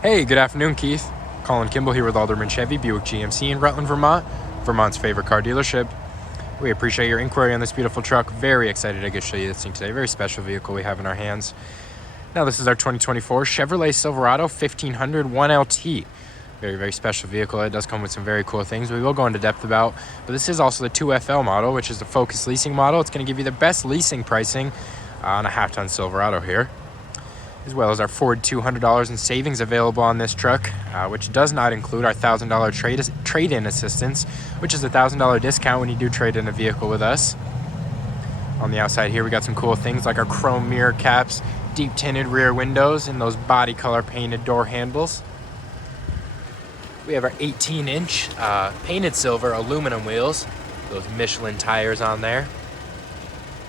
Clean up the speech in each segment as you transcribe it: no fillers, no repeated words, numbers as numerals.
Hey, good afternoon, Keith. Colin Kimball here with Alderman Chevy, Buick GMC in Rutland, Vermont, Vermont's favorite car dealership. We appreciate your inquiry on this beautiful truck. Very excited to show you this thing today. Very special vehicle we have in our hands. Now, this is our 2024 Chevrolet Silverado 1500 1LT. Very, very special vehicle. It does come with some very cool things we will go into depth about. But this is also the 2FL model, which is the Focus leasing model. It's going to give you the best leasing pricing on a half-ton Silverado here, as well as our Ford $200 in savings available on this truck, which does not include our $1,000 trade-in assistance, which is a $1,000 discount when you do trade in a vehicle with us. On the outside here, we got some cool things like our chrome mirror caps, deep tinted rear windows, and those body color painted door handles. We have our 18-inch painted silver aluminum wheels, those Michelin tires on there.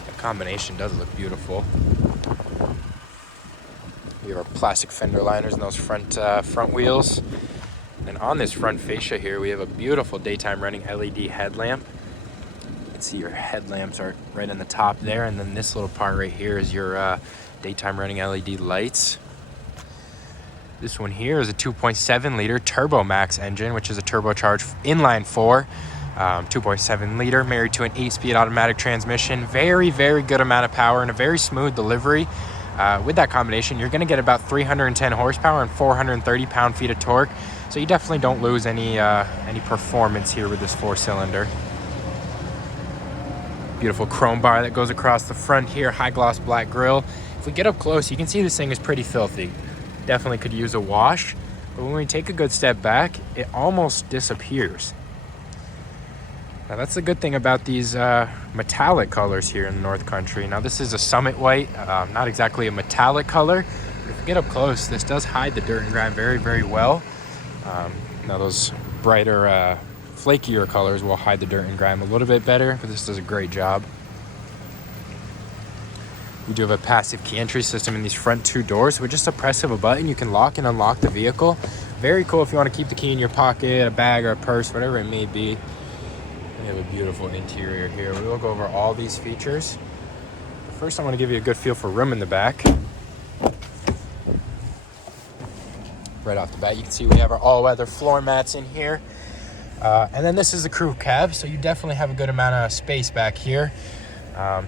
The combination does look beautiful. We have our plastic fender liners and those front wheels. And on this front fascia here, we have a beautiful daytime running LED headlamp. You can see your headlamps are right on the top there, and then this little part right here is your daytime running LED lights. This one here is a 2.7 liter Turbo Max engine, which is a turbocharged inline 4, 2.7 liter, married to an 8-speed automatic transmission. Very, very good amount of power and a very smooth delivery. With that combination, you're going to get about 310 horsepower and 430 pound-feet of torque. So you definitely don't lose any performance here with this 4-cylinder. Beautiful chrome bar that goes across the front here, high-gloss black grille. If we get up close, you can see this thing is pretty filthy. Definitely could use a wash. But when we take a good step back, it almost disappears. Now, that's the good thing about these metallic colors here in the North Country. Now, this is a Summit White, not exactly a metallic color. But if we get up close, this does hide the dirt and grime very, very well. Now, those brighter, flakier colors will hide the dirt and grime a little bit better, but this does a great job. We do have a passive key entry system in these front two doors. So with just a press of a button, you can lock and unlock the vehicle. Very cool if you want to keep the key in your pocket, a bag, or a purse, whatever it may be. We have a beautiful interior here. We will go over all these features. But first, I want to give you a good feel for room in the back. Right off the bat, you can see we have our all-weather floor mats in here. And then this is the crew cab, so you definitely have a good amount of space back here.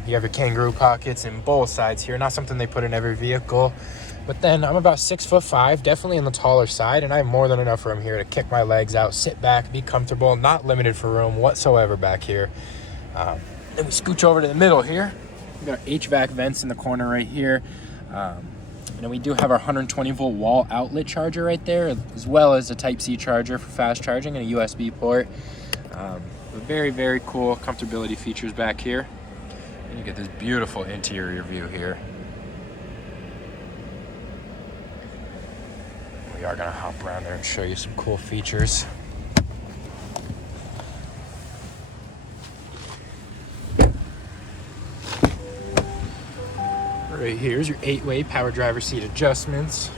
You have your kangaroo pockets in both sides here. Not something they put in every vehicle. But then I'm about 6'5", definitely on the taller side, and I have more than enough room here to kick my legs out, sit back, be comfortable, not limited for room whatsoever back here. Then we scooch over to the middle here. We've got our HVAC vents in the corner right here. And then we do have our 120-volt wall outlet charger right there, as well as a Type-C charger for fast charging and a USB port. Very, very cool comfortability features back here. And you get this beautiful interior view here. We are going to hop around there and show you some cool features. Right here's your 8-way power driver seat adjustments.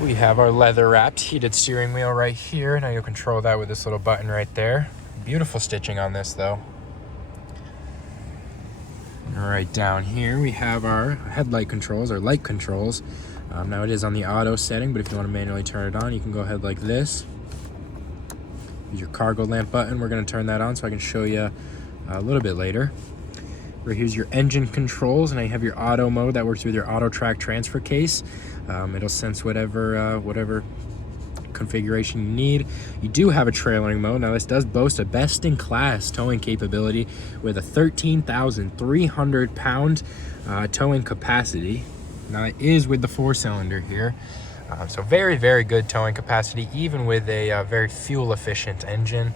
We have our leather wrapped heated steering wheel right here. Now you'll control that with this little button right there. Beautiful stitching on this though. Right down here we have our headlight controls, or light controls. Now it is on the auto setting, but if you want to manually turn it on, you can go ahead like this. Use your cargo lamp button. We're going to turn that on so I can show you a little bit later. Right here's your engine controls, and now you have your auto mode that works with your auto track transfer case. It'll sense whatever configuration you need. You do have a trailering mode. Now this does boast a best-in-class towing capability with a 13,300 pound towing capacity. Now it is with the 4-cylinder here, so very, very good towing capacity, even with a very fuel efficient engine.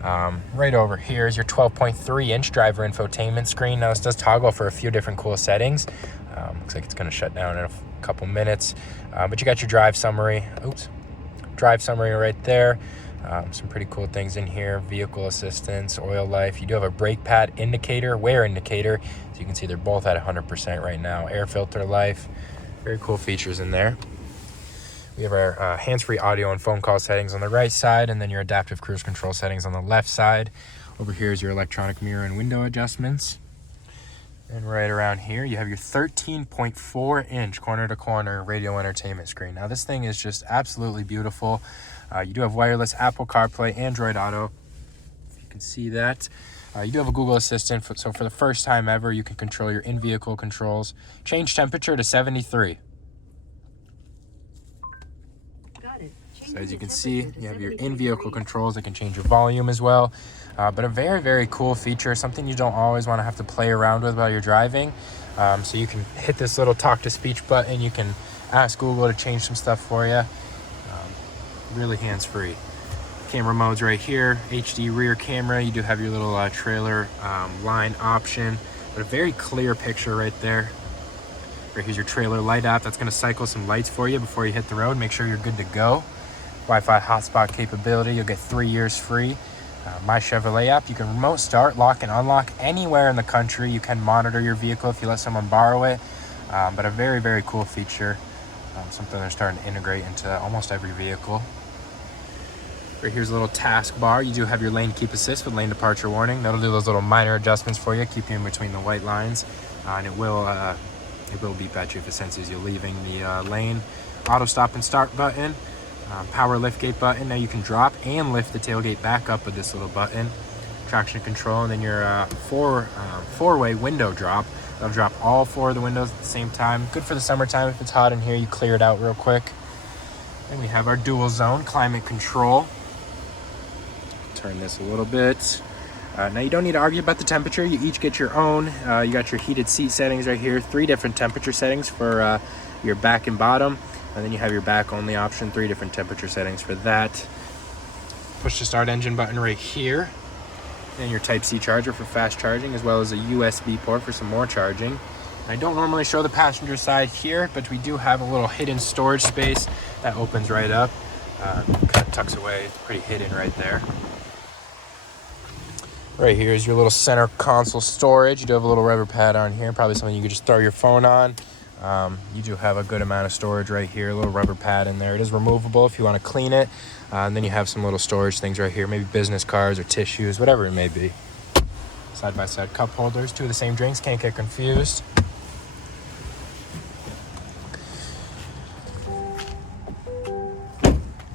Right over here is your 12.3-inch driver infotainment screen. Now this does toggle for a few different cool settings. Looks like it's going to shut down in a couple minutes, but you got your drive summary right there. Some pretty cool things in here: vehicle assistance, oil life. You do have a brake pad indicator, wear indicator, so you can see they're both at 100% right now. Air filter life, very cool features in there. We have our hands-free audio and phone call settings on the right side, and then your adaptive cruise control settings on the left side. Over here is your electronic mirror and window adjustments. And right around here, you have your 13.4-inch corner-to-corner radio entertainment screen. Now, this thing is just absolutely beautiful. You do have wireless Apple CarPlay, Android Auto. If you can see that. You do have a Google Assistant, so for the first time ever, you can control your in-vehicle controls. Change temperature to 73. So as you can see, you have your in-vehicle controls that can change your volume as well. But a very, very cool feature, something you don't always want to have to play around with while you're driving. So you can hit this little talk-to-speech button. You can ask Google to change some stuff for you. Really hands-free. Camera modes right here, HD rear camera. You do have your little trailer line option, but a very clear picture right there. Right here's your trailer light app. That's going to cycle some lights for you before you hit the road. Make sure you're good to go. Wi-Fi hotspot capability. You'll get 3 years free. My Chevrolet app. You can remote start, lock, and unlock anywhere in the country. You can monitor your vehicle if you let someone borrow it. But a very, very cool feature. Something they're starting to integrate into almost every vehicle. Right here's a little task bar. You do have your lane keep assist with lane departure warning. That'll do those little minor adjustments for you, keep you in between the white lines, and it will beep at you if it senses you leaving the lane. Auto stop and start button, power lift gate button. Now you can drop and lift the tailgate back up with this little button. Traction control, and then your four-way window drop. That'll drop all 4 of the windows at the same time. Good for the summertime. If it's hot in here, you clear it out real quick. Then we have our dual zone climate control. Turn this a little bit. Now you don't need to argue about the temperature. You each get your own. You got your heated seat settings right here. 3 different temperature settings for your back and bottom. And then you have your back only option. 3 different temperature settings for that. Push the start engine button right here. And your Type-C charger for fast charging, as well as a USB port for some more charging. I don't normally show the passenger side here, but we do have a little hidden storage space that opens right up. Kind of tucks away. It's pretty hidden right there. Right here is your little center console storage. You do have a little rubber pad on here, probably something you could just throw your phone on. You do have a good amount of storage right here, a little rubber pad in there. It is removable if you want to clean it. And then you have some little storage things right here, maybe business cards or tissues, whatever it may be. Side-by-side cup holders, 2 of the same drinks, can't get confused.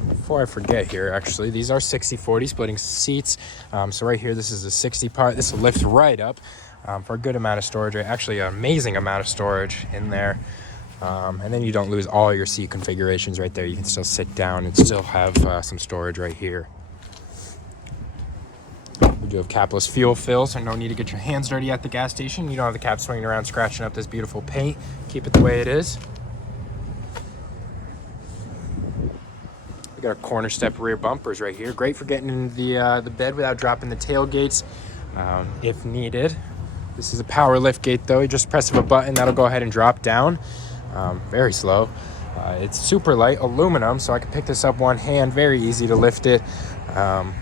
Before I forget here, actually, these are 60/40 splitting seats. So right here, this is the 60 part. This will lift right up for a good amount of storage. Actually, an amazing amount of storage in there. And then you don't lose all your seat configurations right there. You can still sit down and still have some storage right here. We do have capless fuel fill, so no need to get your hands dirty at the gas station. You don't have the cap swinging around scratching up this beautiful paint. Keep it the way it is. Got our corner step rear bumpers right here. Great for getting in the bed without dropping the tailgates if needed. This is a power lift gate though. You just press of a button, that'll go ahead and drop down. Very slow. It's super light aluminum, so I can pick this up one hand. Very easy to lift it. And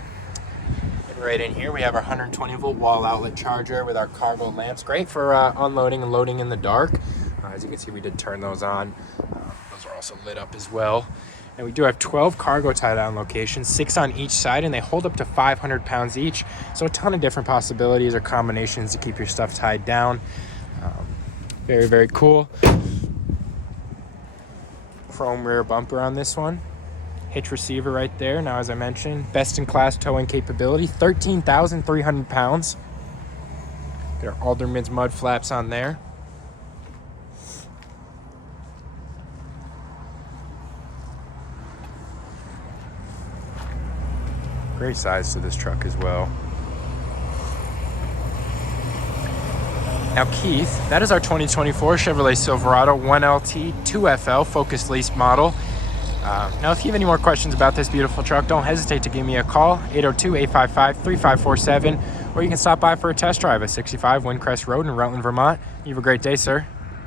right in here we have our 120 volt wall outlet charger with our cargo lamps. Great for unloading and loading in the dark. As you can see, we did turn those on. Those are also lit up as well. And we do have 12 cargo tie-down locations, 6 on each side, and they hold up to 500 pounds each. So a ton of different possibilities or combinations to keep your stuff tied down. Very, very cool. Chrome rear bumper on this one. Hitch receiver right there. Now, as I mentioned, best-in-class towing capability, 13,300 pounds. Got our Alderman's mud flaps on there. Great size to this truck as well. Now Keith, that is our 2024 Chevrolet Silverado 1LT 2FL Focus Lease model. Now if you have any more questions about this beautiful truck, don't hesitate to give me a call, 802-855-3547, or you can stop by for a test drive at 65 Windcrest Road in Rutland, Vermont. You have a great day, sir.